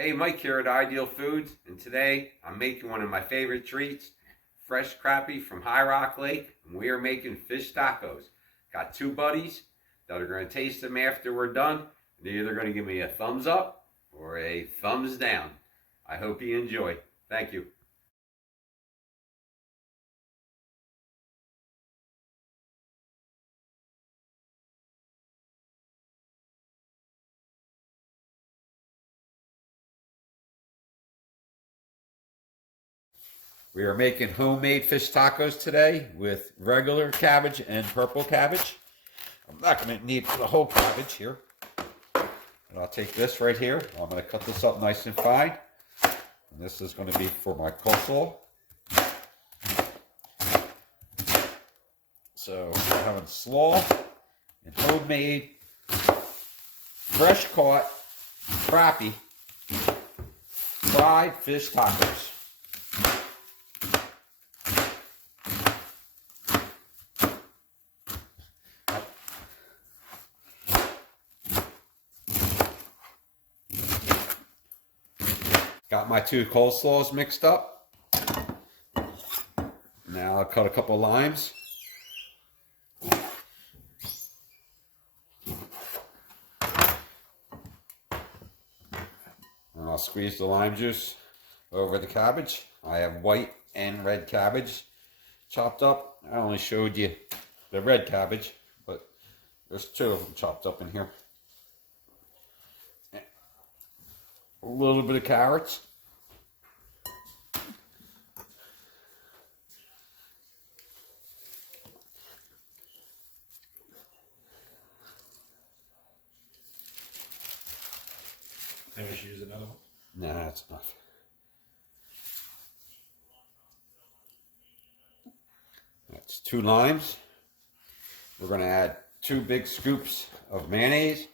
Hey, Mike here at Ideal Foods, and today I'm making one of my favorite treats, fresh crappie from High Rock Lake, and we are making fish tacos. Got two buddies that are going to taste them after we're done. They're either going to give me a thumbs up or a thumbs down. I hope you enjoy. Thank you. We are making homemade fish tacos today with regular cabbage and purple cabbage. I'm not going to need the whole cabbage here. And I'll take this right here. I'm going to cut this up nice and fine. And this is going to be for my coleslaw. So we're having slaw and homemade, fresh caught crappie fried fish tacos. Got my two coleslaws mixed up. Now I'll cut a couple of limes. And I'll squeeze the lime juice over the cabbage. I have white and red cabbage chopped up. I only showed you the red cabbage, but there's two of them chopped up in here. A little bit of carrots. Maybe we should use another one. Nah, that's enough. That's two limes. We're going to add 2 big scoops of mayonnaise.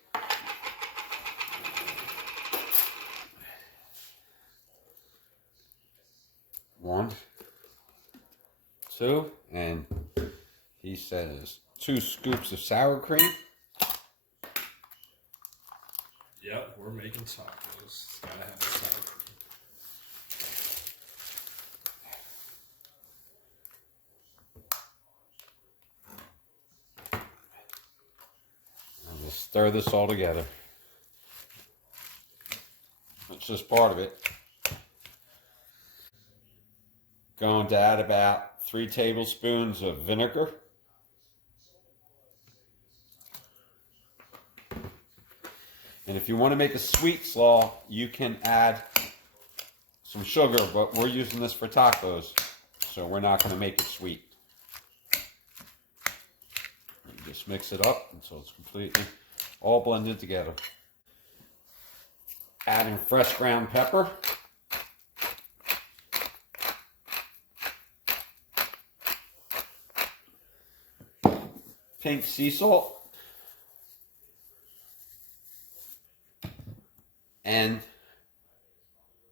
One, two, and he says 2 scoops of sour cream. Yep, we're making tacos. It's gotta have the sour cream. And we'll stir this all together. That's just part of it. Going to add about 3 tablespoons of vinegar. And if you want to make a sweet slaw, you can add some sugar, but we're using this for tacos, so we're not going to make it sweet. You just mix it up until it's completely all blended together. Adding fresh ground pepper. Pink sea salt. And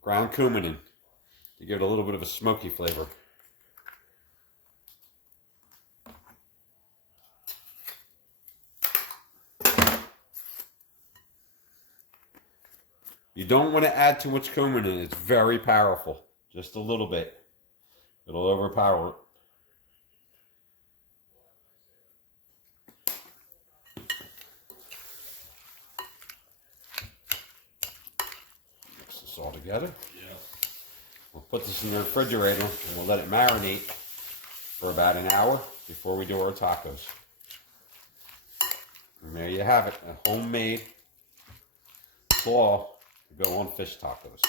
ground cumin to give it a little bit of a smoky flavor. You don't want to add too much cumin in. It's very powerful. Just a little bit. It'll overpower it. All together. Yeah. We'll put this in the refrigerator and we'll let it marinate for about an hour before we do our tacos. And there you have it, a homemade slaw to go on fish tacos.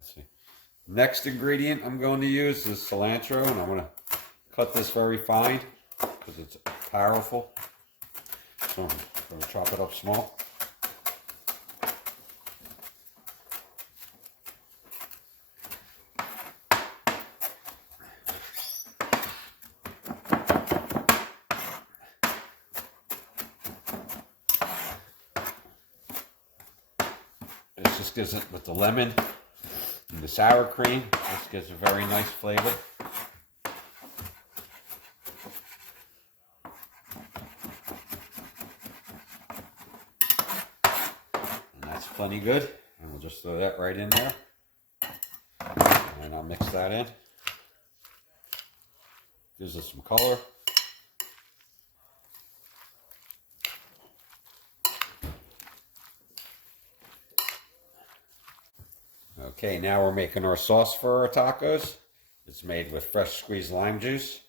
Let's see. Next ingredient I'm going to use is cilantro, and I'm going to cut this very fine because it's powerful. So I'm going to chop it up small. This just gives it, with the lemon and the sour cream, this gives a very nice flavor. any good. And we'll just throw that right in there. And I'll mix that in. Gives us some color. Okay, now we're making our sauce for our tacos. It's made with fresh squeezed lime juice.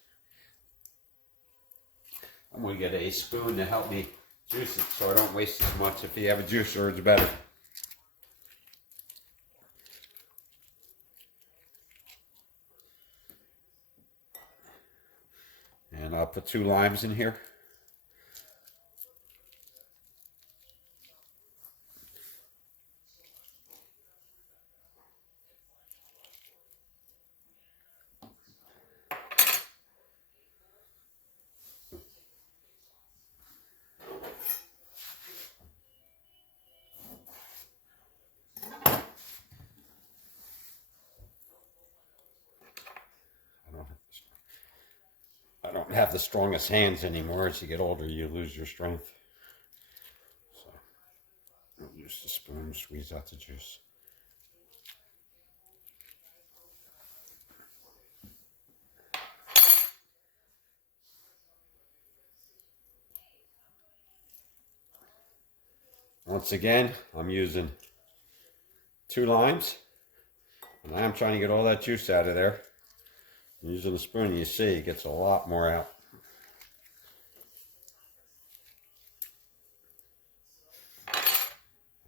I'm going to get a spoon to help me juice it so I don't waste as much. If you have a juicer, it's better. And I'll put 2 limes in here. I don't have the strongest hands anymore. As you get older, you lose your strength. So I'll use the spoon to squeeze out the juice. Once again, I'm using 2 limes. And I am trying to get all that juice out of there. Using the spoon, you see it gets a lot more out.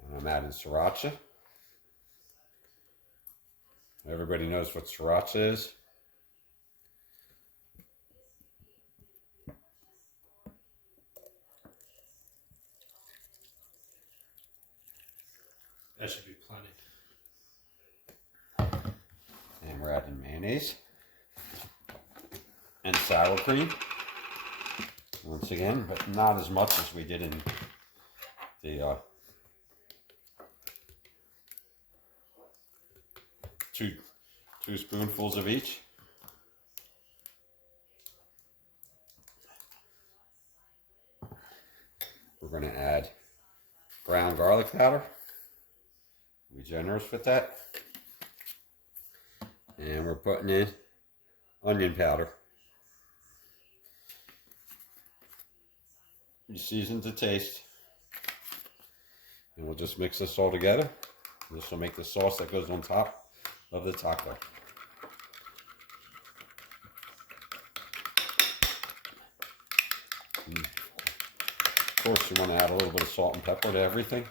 And I'm adding Sriracha. Everybody knows what Sriracha is. That should be plenty. And we're adding mayonnaise. And sour cream. Once again, but not as much as we did in the two spoonfuls of each. We're going to add ground garlic powder. Be generous with that. And we're putting in onion powder. You season to taste. And we'll just mix this all together. This will make the sauce that goes on top of the taco. And of course, you want to add a little bit of salt and pepper to everything.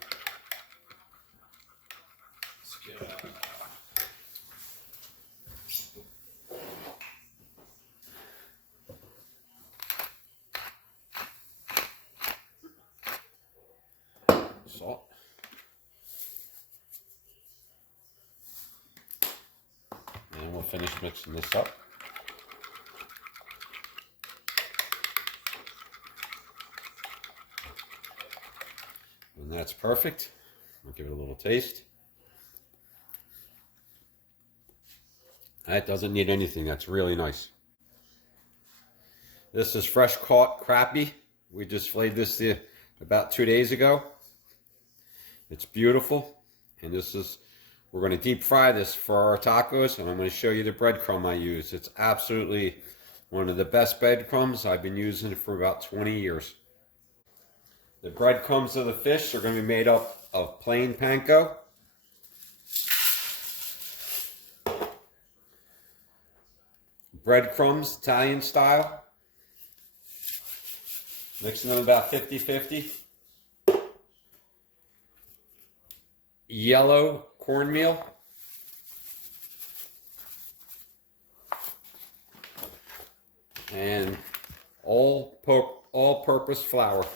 Let's get salt. And we'll finish mixing this up. And that's perfect. I'll give it a little taste. That doesn't need anything. That's really nice. This is fresh caught crappie. We just flayed this about 2 days ago. It's beautiful. And we're going to deep fry this for our tacos. And I'm going to show you the breadcrumb I use. It's absolutely one of the best breadcrumbs. I've been using it for about 20 years. The breadcrumbs of the fish are going to be made up of plain panko. Breadcrumbs, Italian style. Mixing them about 50-50. Yellow cornmeal. And all-purpose flour.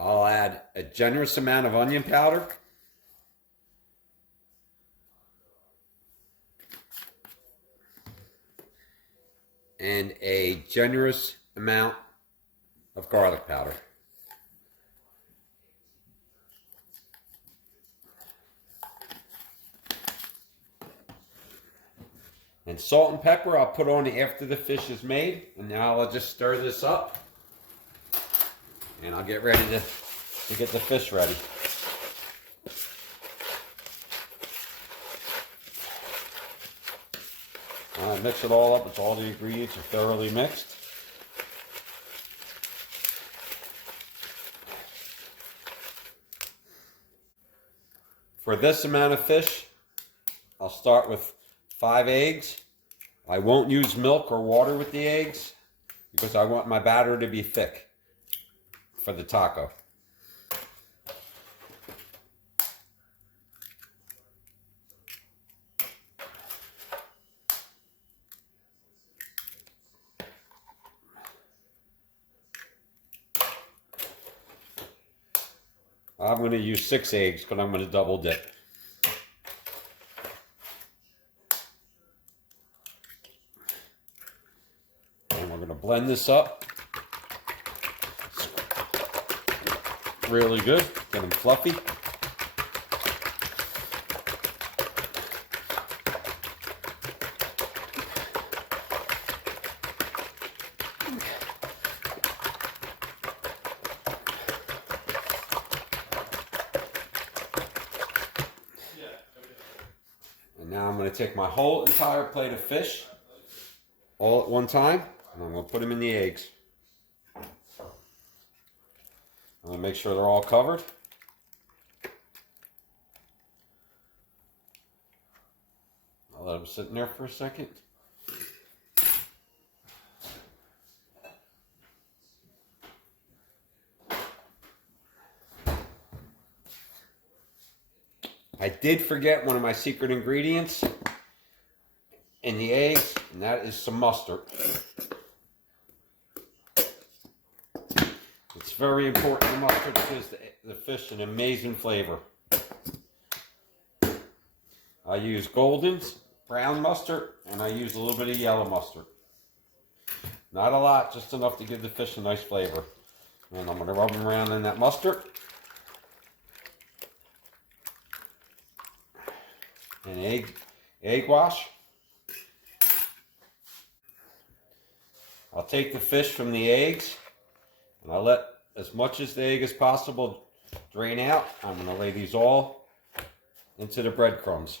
I'll add a generous amount of onion powder. And a generous amount of garlic powder. And salt and pepper I'll put on after the fish is made. And now I'll just stir this up. And I'll get ready to get the fish ready. All right, mix it all up until all the ingredients are thoroughly mixed. For this amount of fish, I'll start with 5 eggs. I won't use milk or water with the eggs because I want my batter to be thick for the taco. I'm going to use 6 eggs because I'm going to double dip. And we're going to blend this up really good, get them fluffy. And now I'm going to take my whole entire plate of fish all at one time, and I'm going to put them in the eggs. I'm going to make sure they're all covered. I'll let them sit in there for a second. I did forget one of my secret ingredients in the eggs, and that is some mustard. It's very important, the mustard gives the fish an amazing flavor. I use Golden's brown mustard, and I use a little bit of yellow mustard. Not a lot, just enough to give the fish a nice flavor. And I'm going to rub them around in that mustard. And egg wash. I'll take the fish from the eggs, and I'll let as much as the egg as possible drain out. I'm going to lay these all into the breadcrumbs.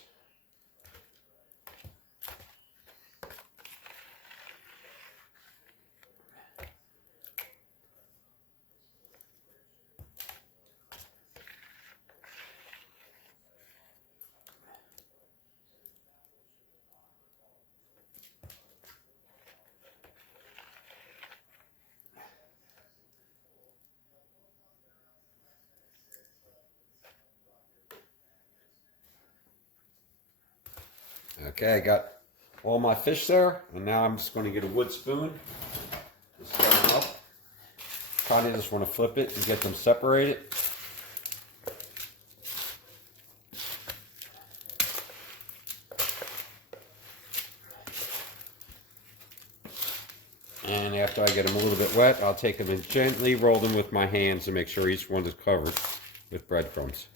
Okay, I got all my fish there, and now I'm just going to get a wood spoon to set them up. Kind of just want to flip it and get them separated. And after I get them a little bit wet, I'll take them and gently roll them with my hands to make sure each one is covered with breadcrumbs.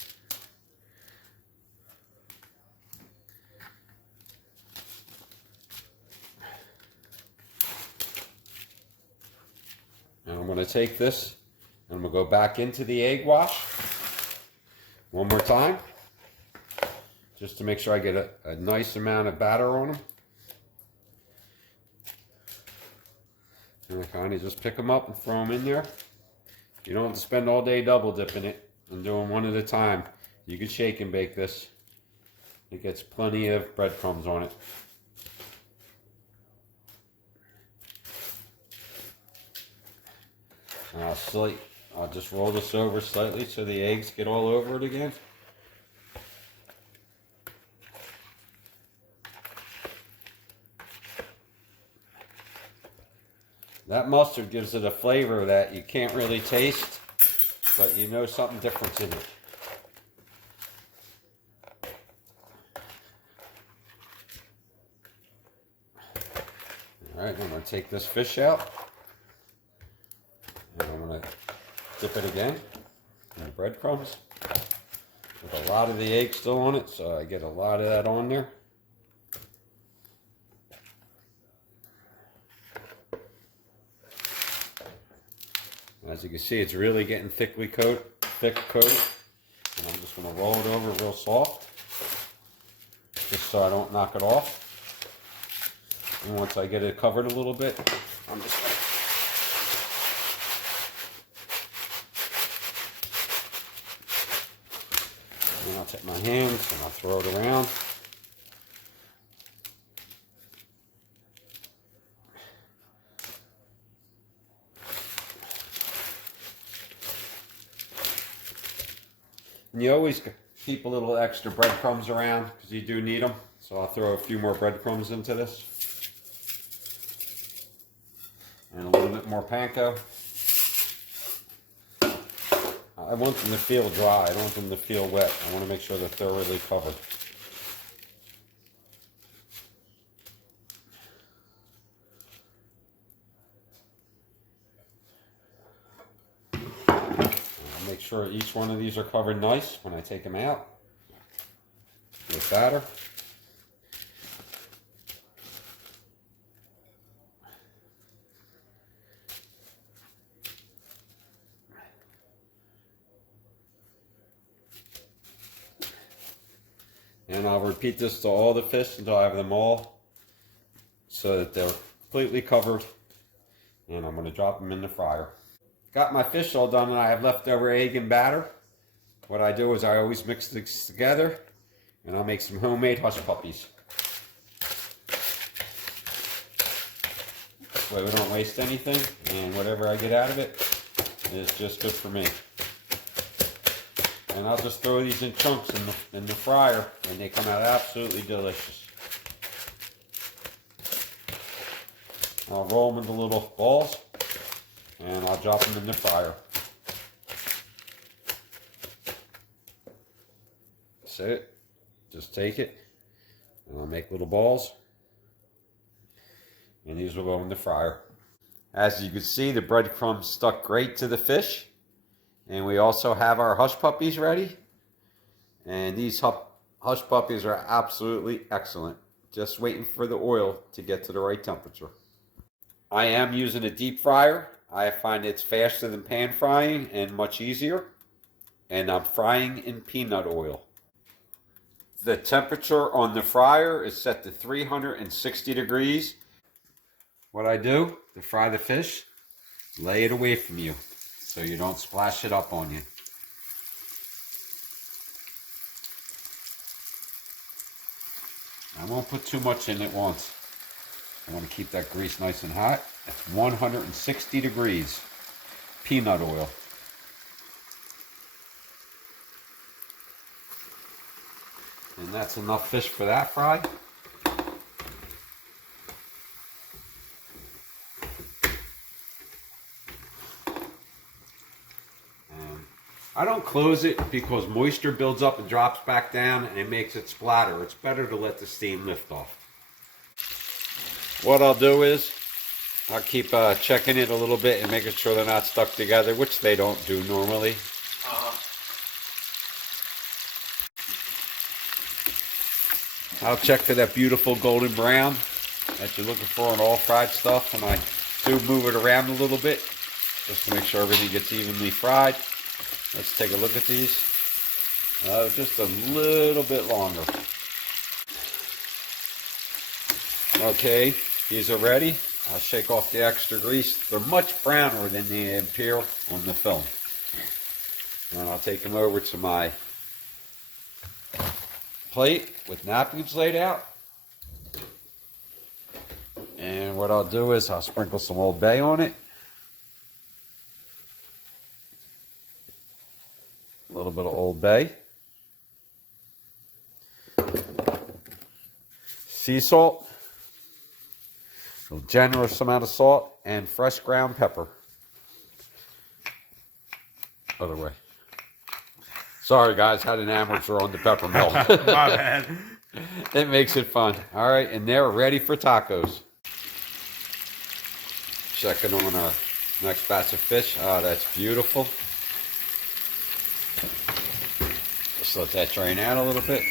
And I'm going to take this and I'm going to go back into the egg wash one more time, just to make sure I get a nice amount of batter on them. And I kind of just pick them up and throw them in there. You don't have to spend all day double dipping it and doing one at a time. You can shake and bake this. It gets plenty of breadcrumbs on it. And I'll just roll this over slightly so the eggs get all over it again. That mustard gives it a flavor that you can't really taste, but you know something different's in it. Alright, I'm going to take this fish out. And I'm going to dip it again in the breadcrumbs with a lot of the egg still on it, so I get a lot of that on there. As you can see, it's really getting thick coated. And I'm just going to roll it over real soft, just so I don't knock it off. And once I get it covered a little bit, I'm just going to... And I'll take my hands and I'll throw it around. And you always keep a little extra breadcrumbs around because you do need them. So I'll throw a few more breadcrumbs into this. And a little bit more panko. I want them to feel dry. I don't want them to feel wet. I want to make sure they're thoroughly covered. Make sure each one of these are covered nice when I take them out with batter. And I'll repeat this to all the fish until I have them all so that they're completely covered. And I'm going to drop them in the fryer. Got my fish all done and I have leftover egg and batter. What I do is I always mix these together and I'll make some homemade hush puppies. This way we don't waste anything, and whatever I get out of it is just good for me. And I'll just throw these in chunks in the fryer and they come out absolutely delicious. I'll roll them into little balls. And I'll drop them in the fryer. That's it. Just take it. And I'll make little balls. And these will go in the fryer. As you can see, the breadcrumbs stuck great to the fish. And we also have our hush puppies ready. And these hush puppies are absolutely excellent. Just waiting for the oil to get to the right temperature. I am using a deep fryer. I find it's faster than pan frying and much easier. And I'm frying in peanut oil. The temperature on the fryer is set to 360 degrees. What I do to fry the fish, lay it away from you so you don't splash it up on you. I won't put too much in at once. I want to keep that grease nice and hot. At 160 degrees, peanut oil. And that's enough fish for that fry. And I don't close it because moisture builds up and drops back down and it makes it splatter. It's better to let the steam lift off. What I'll do is I'll keep checking it a little bit and making sure they're not stuck together, which they don't do normally. I'll check for that beautiful golden brown that you're looking for in all fried stuff, and I do move it around a little bit just to make sure everything gets evenly fried. Let's take a look at these. Just a little bit longer. Okay, these are ready. I'll shake off the extra grease. They're much browner than they appear on the film. And I'll take them over to my plate with napkins laid out. And what I'll do is I'll sprinkle some Old Bay on it. A little bit of Old Bay. Sea salt. A generous amount of salt and fresh ground pepper. Other way. Sorry guys, had an amateur on the pepper mill. My bad. It makes it fun. All right, and they're ready for tacos. Checking on our next batch of fish. Oh, that's beautiful. Just let that drain out a little bit.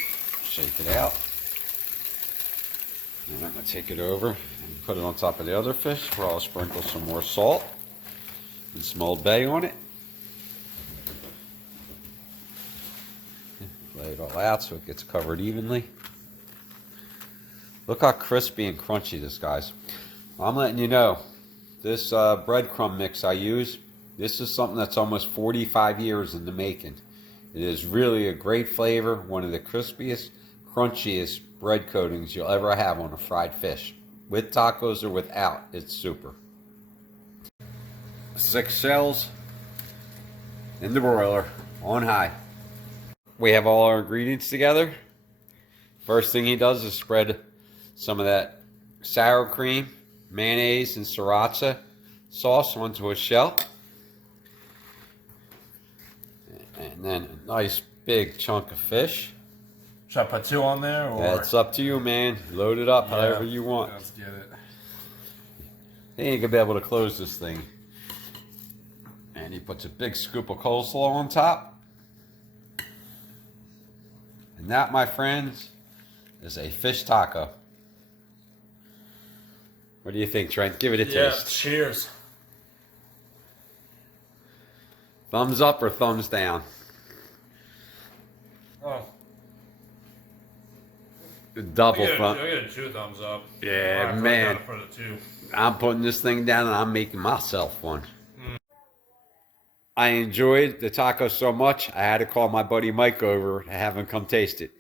Shake it out. And I'm going to take it over and put it on top of the other fish where I'll sprinkle some more salt and some Old Bay on it. Lay it all out so it gets covered evenly. Look how crispy and crunchy this guy's. I'm letting you know, this breadcrumb mix I use, this is something that's almost 45 years in the making. It is really a great flavor, one of the crispiest, crunchiest bread coatings you'll ever have on a fried fish. With tacos or without, it's super. 6 shells in the broiler on high. We have all our ingredients together. First thing he does is spread some of that sour cream, mayonnaise, and sriracha sauce onto a shell. And then a nice big chunk of fish. Should I put 2 on there? Or? That's up to you, man. Load it up however you want. Let's get it. Then you can be able to close this thing. And he puts a big scoop of coleslaw on top. And that, my friends, is a fish taco. What do you think, Trent? Give it a taste. Cheers. Thumbs up or thumbs down? Oh. Double I thumb. get a 2 thumbs up. Yeah, Right, man. For the 2. I'm putting this thing down and I'm making myself one. I enjoyed the taco so much, I had to call my buddy Mike over to have him come taste it.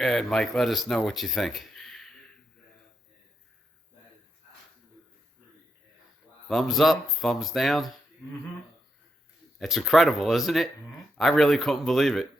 And Mike, let us know what you think. Thumbs up, thumbs down. It's incredible, isn't it? I really couldn't believe it.